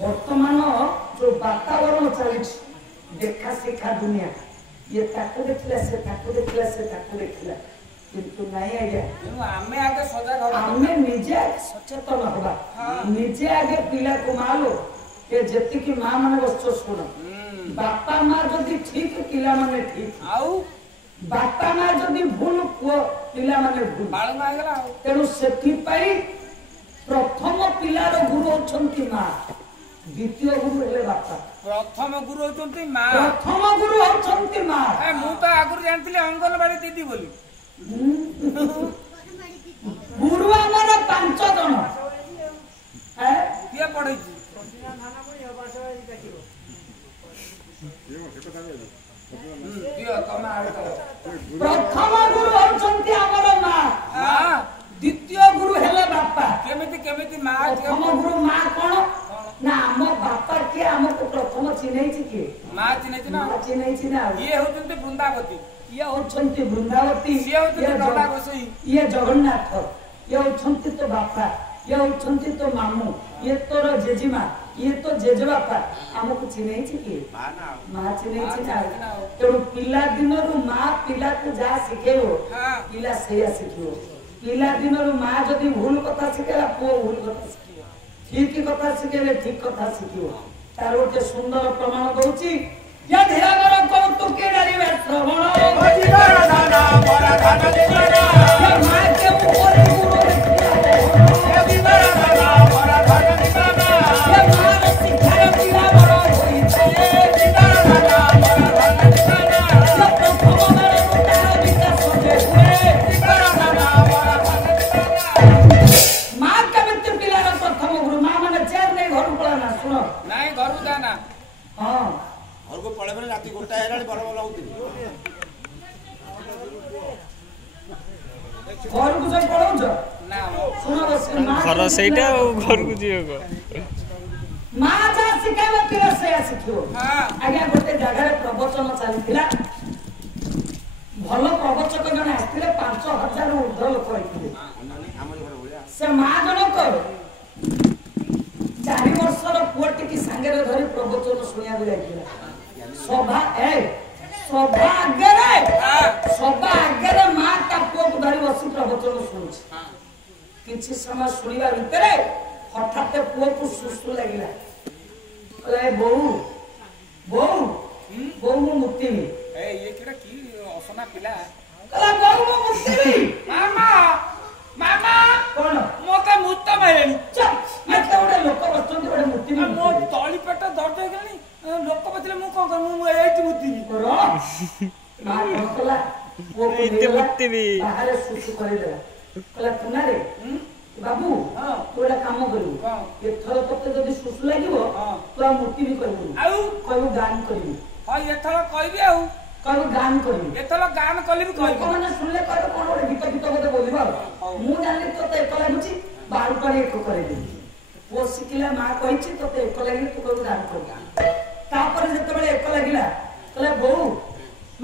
वर्तमान जो वातावरण चली देखा शिखा दुनिया ये ताको देखला से ताको देखला से ताको देखला किंतु नहीं आज्ञा आमे आगे सजग हो आमे निजे सचेतन होबा निजे आगे पिला को मालो के जति की मां माने बच्चो सुनो बापा मां जदी ठीक पिला माने ठीक आउ बापा मां जदी भूल को पिला माने भूल बाळ मा गेला तेनु सेति पई प्रथम पिलार गुरु होछंती मां द्वितीय गुरु हेले बापा प्रथम गुरु होचंती मां प्रथम गुरु होचंती मां ए मु तो आगुर जानथिले अंगनवाड़ी दीदी बोली गुरु हमर 5 जन है किया पढै छी दियो तमे आरे प्रथम गुरु होचंती हमर मां हां द्वितीय गुरु हेले बापा केमिति मां प्रथम गुरु मां कोन ना हम बापा के हमको प्रथम चिन्है छी के मां चिन्है छी ना चिन्है छी ना ये होचंती वृंदावती ये होचंती वृंदावती ये होचंती गंगा गोसाई ये जगन्नाथ ये होचंती तो बापा ये होचंती तो मामू ये तोर जेजीमा ये तो जेजेबापा हमको चिन्है छी के मां चिन्है छी ना तेणु पिला दिनरु मां पिला को जा सिखेबो पिला सेया सिखियो पिला दिनरु मां जदी भूल कथा सिखेला पो भूल कथा ठीक कथा शिखेले ठीक कथा शिखियो तार गोटे सुंदर प्रमाण दउची या ध्यानर कौतुके डालिबे श्रवण बजिगर दाना बरा दाना दिगरा या मां के ऊपर गुरु या दिगरा दाना बरा दाना दिगरा या मां शिक्षा पिला बड़ होई छे दिगरा दाना बरा दाना दिगरा या प्रथम बार तार विकास होते हुए दिगरा दाना बरा दाना दिगरा मां के मित्र पिला रो प्रथम गुरु मां माने चेर नहीं घर पळाना सुनो नहीं घर जाना हां घर को पळे बने राती गोटा हेराडी बड़ बड़ होती घर को सब पळौ छ ना सुनो बस मां घर सेटा घर को जियो मां जा सिखाबो पिला सेया सिखियो हां आज्ञा गोटे जगह प्रवचन चलीथिला भल प्रवचक जन आस्थिले 5000 ऊर्ध्व लोक आइथिले से मां जनक 4 वर्षर पुअटी की संगे धरी प्रवचन सुनिया जाइथिला सभा आगे मां ता पुओ को धरी बसी प्रवचन सुनछि किछि समय सुनिया भितरे हठात पुओ को सुसु लागिला ए बहु बहु बहु मु मुक्ति ए ये केडा की असना पिला कला बहु मु मुक्ति मामा मामा कोन मोते मुत्त मारेनी चल एते ओडे लोक बचंती ओडे मुक्ति मो तळी पेट दर्द हेगलानी लोक बचले मु कोन कर मु एठी मुत्ती करो मां कोला वो इते मुक्ति भी बाहर रे सुसु करेदेला कहला कुना रे बाबू तू एटा काम करू एथर तते जदी सुसु लागिवो तो मूर्ति भी करबू आउ कहू गान करबू हां एथर कहबी आउ कहू गान करबू एथर गान कली भी कहबी को माने सुनले कहू कोन ओरे गीत गीत बोले बोलिबा मु जानली तते एक लागुची बाहर करे एक करे दे वो सिखिला मां कहिछि तते एक लागि तू कहू गान कर तापर जते बेले एक लागिला कहले बहू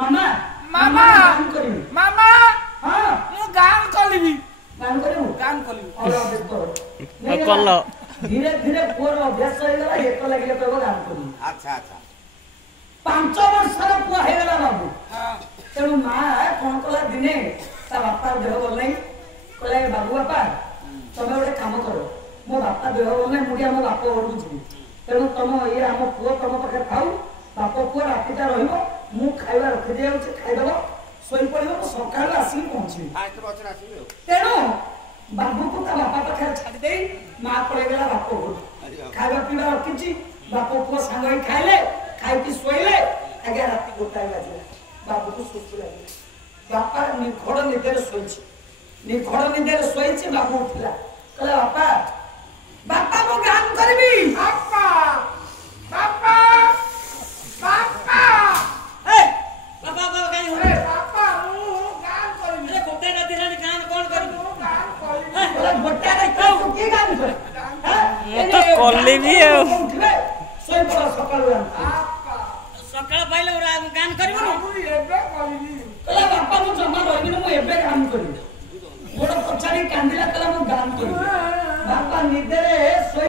मामा मामा गान करबी मामा हां मु गान कलिबी गान करबू गान कलिबी और व्यस्त कल धीरे धीरे पुअर अभ्यास होइगला एक लागिले कहू गान करबी अच्छा अच्छा 5 वर्षर पुआ हेगला बाबू हां तेणु माँ कौन कला दिने ता बापा देह भल नहीं कहला बाबू बापा तुम गोटे कम कर मो बापा देह भल नहीं मुझे मो बाप घर को जी तेणु तुम ये आम पुओ तुम पाखे खाऊ बाप पुओ रातिटा रहिबो मु खाइबा रखि दे होछ खाइदब सोई पड़िबो तो सकाळ आसी पहुंची फास्ट बचन आसीबे तेणु बाबू को ता बापा पाखे छाड़ दे माँ पड़े गेला बाप घर खाइबा पीबा रखिची बाप पुओ संग ही खाइले खाइकी सोइले आगे राति गोटाए बाजिला बाबू को सुसु लगे बापा निखड़ निदेर सोईछि निखड़ निदेर सोईछि बाबू उठला कहला बापा बापा मो गान करबी बापा बापा बापा ए बाबा बाबा काई हो ए बापा मु गान कलिबी अरे गोटे राति रानी गान कोन करबी गान कलिबी कहला गोटा रे तू की गान कर तो कल्ले भी है सोई पड़ा सकाळ गान बापा सकाळ पाइले ओरा गान करबो न मु एबे कलिबी कहला बापा मु जमा रहबिनी मु एबे गान करबी गोड़ पछाड़ी कांदिला कहला मु गान करबी बापा निदेरे सोई